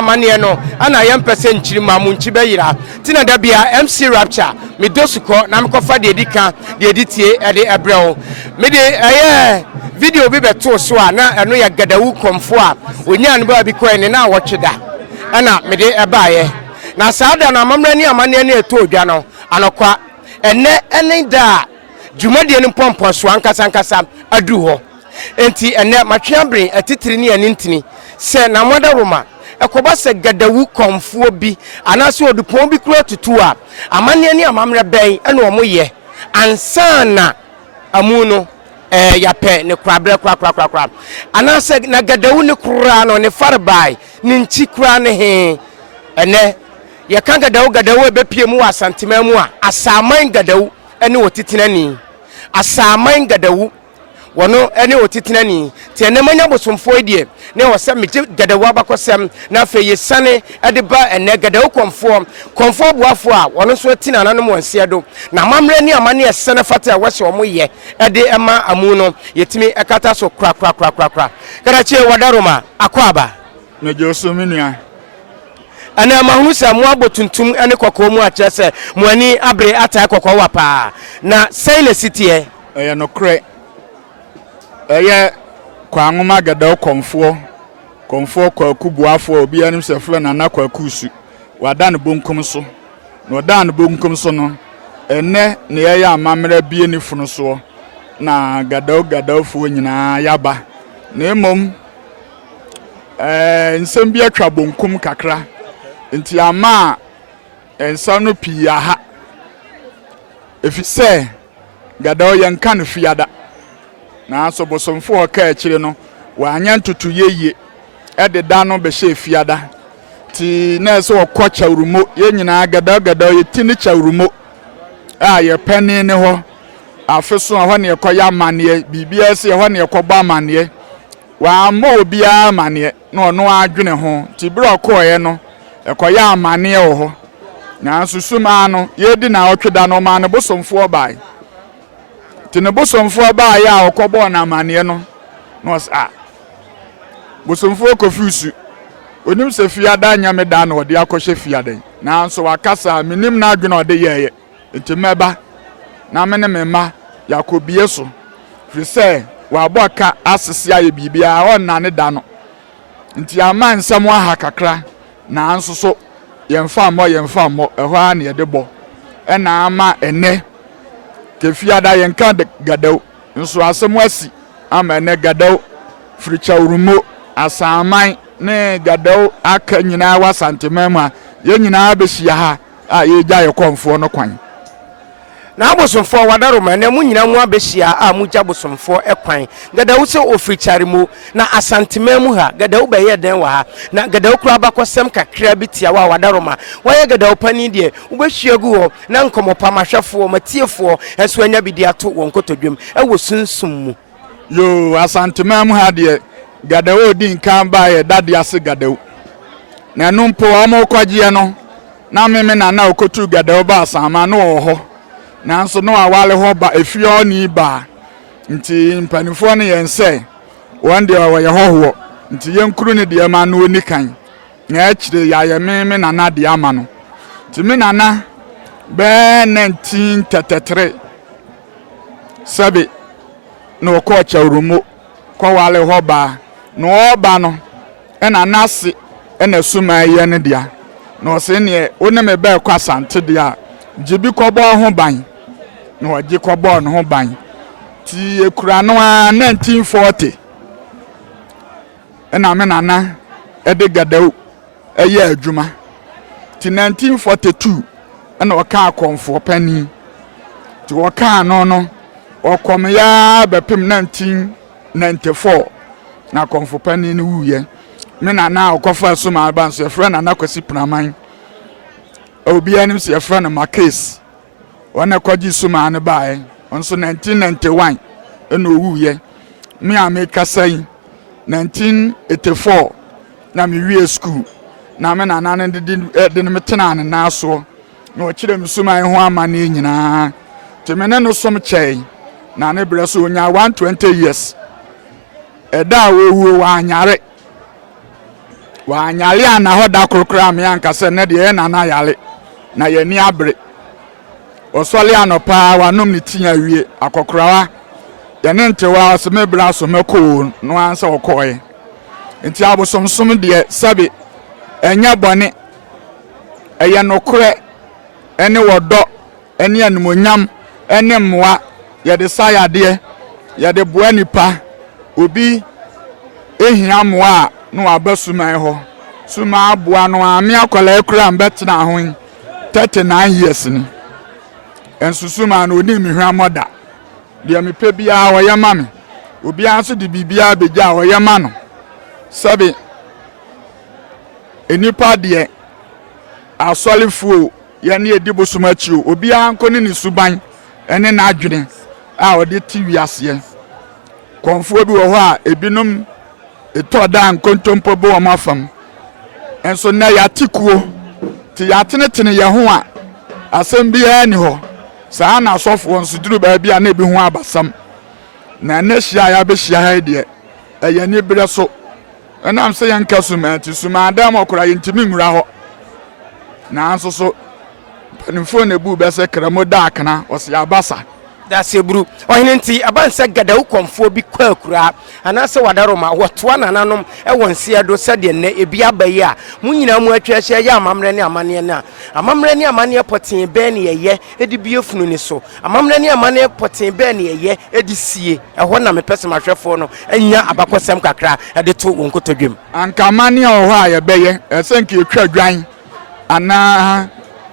amane no ana yem pese nchiri mamu nchi be yira tina da bia MC Rapture me dosuko na me kofa de edika de editie ede ebrɛw me de video bi beto so a na eno ya gadawu komfo a onya no ba bi ko ene na wotweda ana me de ebaaye na saada na amamra ni amane na eto odwa no anokwa ene da dwumadie ni pompon so ankasa adu ho enti ene matweabre atitiri ni anintini se na moda roma ekoba se gadawu komfo bi anase odupon bi kura tutu a amane ni amamra ben ene omoye ansana amuno yape ne krabre kra anase na gadawu ne kura no ne farbai ne nchi kura ne he ene ye kan gadawu ebepie mu asantema mu a asaman gadawu ene otitinani asaman gadawu wono ene otitinani te ene manya bosomfo die ne wose meje gadawu abakosem na fe yesane ede ba ene gadawu konfo buafo a wono so tina nanom wonse do na mamre ni amane esene fata wose omo ye ede ema amu no yetimi ekata so kra kada che wadaroma akwaba meje so menua ana mahusa mu abotuntum ene kokko mu akyese mu ani abre ata kokko wapa na saile sitie no kre kwa ngoma gadawu komfo kwa kubuafo obi anim se fle na kwa kusu wada ne bonkum so na wada ne bonkum so no ene ne ye amamra bie ni funu so na gadawu fo nyina yaba na emom nsem bi atwa bonkum kakra nti ama ensam no pii aha efise gadawu yanka no fiada na so bosomfo ka akire no wa anya ntutu yeye ededa no be hye fiada ti na so okọ chawrumo ye nyina gadawu ye tini chawrumo a ye pani ne ho afeso ho ne ekoya amane bibia se ho ne ekoba amane wa ma obia amane na ono adwene ho ti bro okoye no ekoya amane ho na susuma no ye di na otweda no ma ne bosomfo bai tine bosomfo ba ya okobo na amane no bosomfo confuse onim se fiada nyame da na ode akɔhye fiada na so wakasa minim na adwene ode yeye enti meba na mene mema yakobie so frise wa boka asese aye bibia onna ne da no enti ama nsam aha kakra na nso so yemfa mo ɛhɔ a ne yede bɔ ɛna ama ene ke fiada yenka de gadawu nso asem asi ama ene gadawu fricha urumo asaman ne gadawu aka nyina wasantema ma ye nyina behia ha a ye gya ye konfo no kwan na abosomfo wadaroma na mu nyina mu abehia a mu gya bosomfo ekwan gadawu se ofrichare mu na asantema mu ha gadawu be ye den wa ha na gadawu kura bakosem kakra bitia wa wadaroma waye gadawu pani de ubehia gu ho na nkomopa mahwefo matiefo enso anya bidi ato won kotodwem ewo sunsum mu yo asantema mu ha de gadawu din kan ba ye dade ase gadawu na numpo amo kwagie no na meme na okotu gadawu ba asama no ho nanso no awale ho ba efio ni ba nti mpanifo no yense wonde wa ye hoho nti yenkuru ne de ma no oni kan na akire ya ye meme na de ama no nti me nana be 1933 sabe no ko chawrumo ko wale ho ba no ba no ena nase ena suma ye ne dia no se ne oneme be kwa sante dia jibi ko bo ho ban no waje ko bo no ho ban ti ekura no 1940 ena me nana ede gadawu eye adwuma ti 1942 ena waka akonfo pani ti waka no okom ya bepem 1994 na akonfo pani ni wuye me nana okofa suma abanso e friend na kwasi praman obi anim se e friend ma case wana kwaji suma ne bae onso 1991 eno wuye me ameka sai 1984 na me wie school na me nana ne de me tena ne na so na o kire me suma ho amane nyina te me ne no som chei na ne bre so onya 120 years eda wo wa anyare wa nyale ana hoda krokra me anka se ne de na na yale na ye ni abre osole anopa wa nom ni tinya wie akokrawa ye ne ntewa se me bra so meko no ansa okoye nti abosomsom de sabe enya bone eye nokre ene wodo ene anumonyam ene mmoa ye de sayade ye de boa nipa obi ehia mmoa no abasuman ho suma aboa no ame akola ekura mbetena ho 39 years ni ensusuma no oni mihwa moda de mepe bia wo yema me obi anso de bibia beja wo yema no sabe enipa de asolifuo ye ne edibosuma chiu obi anko ne suban ene na adwene a ode ti wiase konfo bi wo ho a ebinom etoda nkontompo bo wo mafam enso na ya tikuo ti ya tenetene ye ho a asem bia ni ho saa na asofo nso duru ba bia na ebi ho abasam na na hia ya be hia ha de eye ni bere so enam se yanka suma ti suma adam okora yintimi nwura ho na anso so panifo na bu be se kramo da kana o se abasa da se buru ohene nti abansa gadawu konfo bi kwakura anase wadaroma wotoa nananom e wonse do sede ne ebi abayi a munyina mu atwa hye ya amamre ne amane na amamre ne amane poten be ne yeye edi biefunu ni so amamre ne amane poten be ne yeye edi sie eho na mepese mahwefo no anya abakosem kakra ede to wonkotodwem anka amane ho a ye beye esenke etwa dwan ana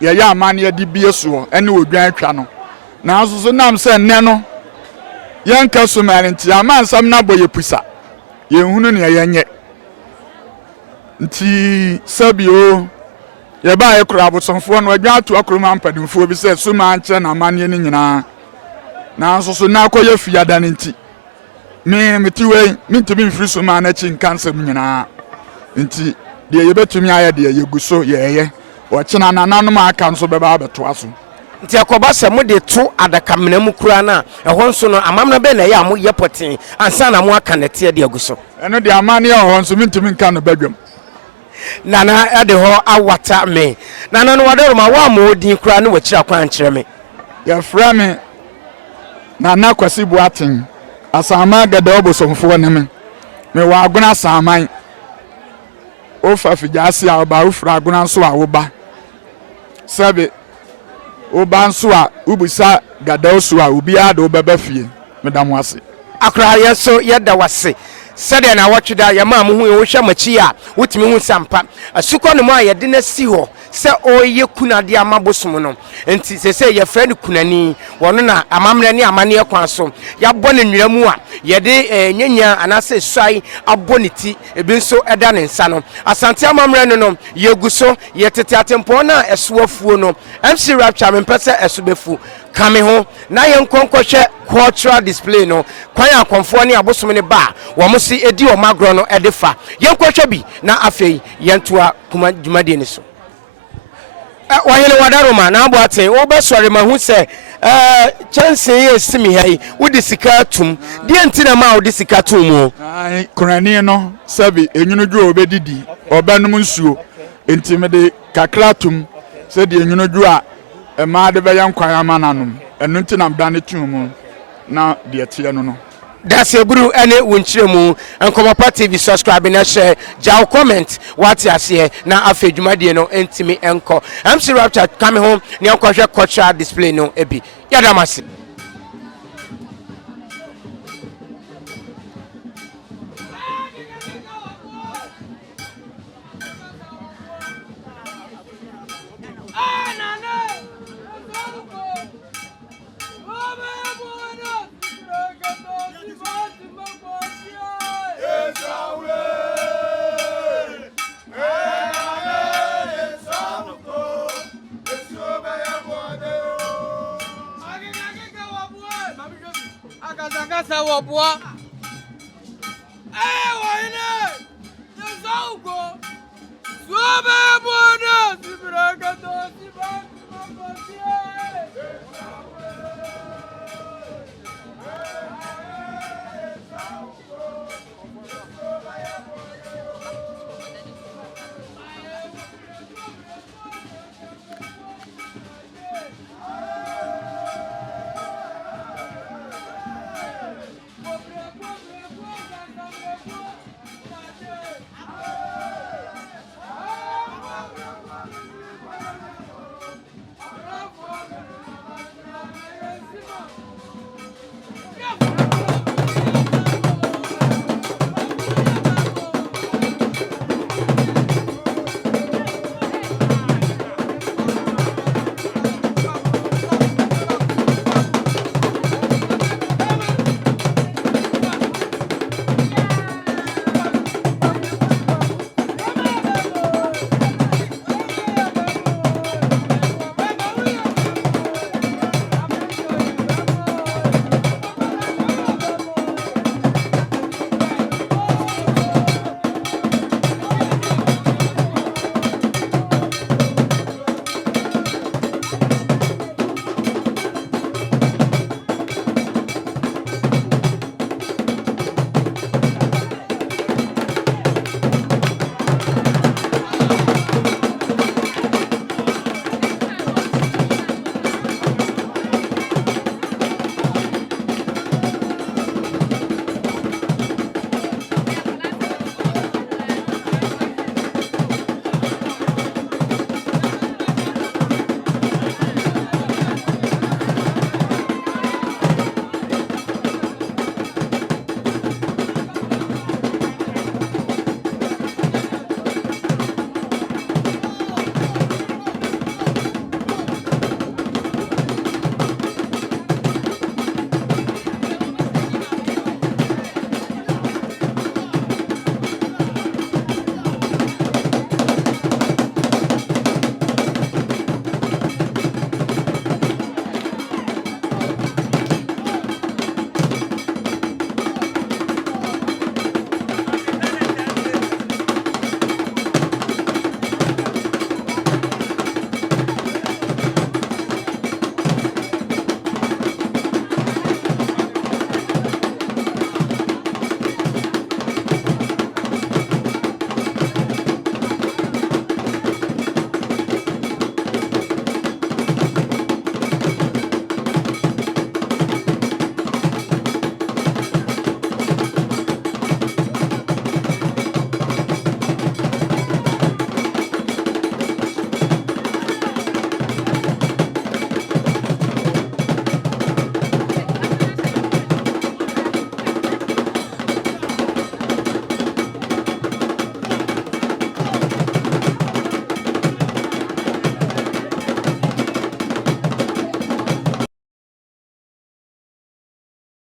ye amane edi bieso ene odwan atwa no na azuzu nam se nne no yanka sumari nti amansam na boye pusa yenhunu ne yenye nti sabio ye ba ye kura abosonfo no adwa ato akroma mpadimfo bi se suma anche na mane ni nyina na azuzu na akoye fiada nti me metiwe mintimi mfiri suma na chi nkansem nyina nti de ye betumi aye de ye guso ye o china nananom aka nso beba abeto aso nti akoba se mo de to adaka menamu kura na ehon nso no amamna be na ya mo yepoten ansa na mo aka nete de aguso eno de amane ehon nso mintimi nka no badwam nana ade ho awata me nana no wadaroma wa mo din kura no wakira kwan kire me ya fra me nana kwasi buaten asama gada obosomfo ne me wa aguna asaman o fa fijasi a ba ufra aguna nso a wo ba sabe oba nso a ubusa gada osu a obi ado beba fie medam wase akra yeso yeda wase sede na watweda ya ma mu hu wo hwa machi a wotimi hu sampa asukọ no mu a yede na si ho se oye kunade amabosom no enti sese ye fra ne kunani wono na amamre ne amane ekwan so ya bọ ne nwira mu a yede nyanya anase suai aboniti ebi nso eda ne nsa no asante amamre no yeguso ye tete atempo na esoafuo no MC Rapture mempese esobefu kame ho na ye nkonkohwe cultural display no kwan akonfo ne abosom ne ba wo mo si edi o magro no edefa ye nkohwe bi na afei ye ntoa kuma dwumade ne so wahene wadaroma na abo aten wo besore mahu se chance ye simi hai wodi sika tum die ntina ma wodi sika tum mo ai kurani no sabi enyunu dwo obedidi obanum nsuo enti me de kakra tum se de enyunu dwo a ema de be yankwan amananum enu ntina mdane tum mo na de tie no no that's a buru ene wonchiremu enkomopa TV subscribe na share jaw comment what you see na afedwumade no entimi enko MC Rapture come home ne enkohwe cultural display no ebi yadamase Kasa wabua wahine Yezauko Suabe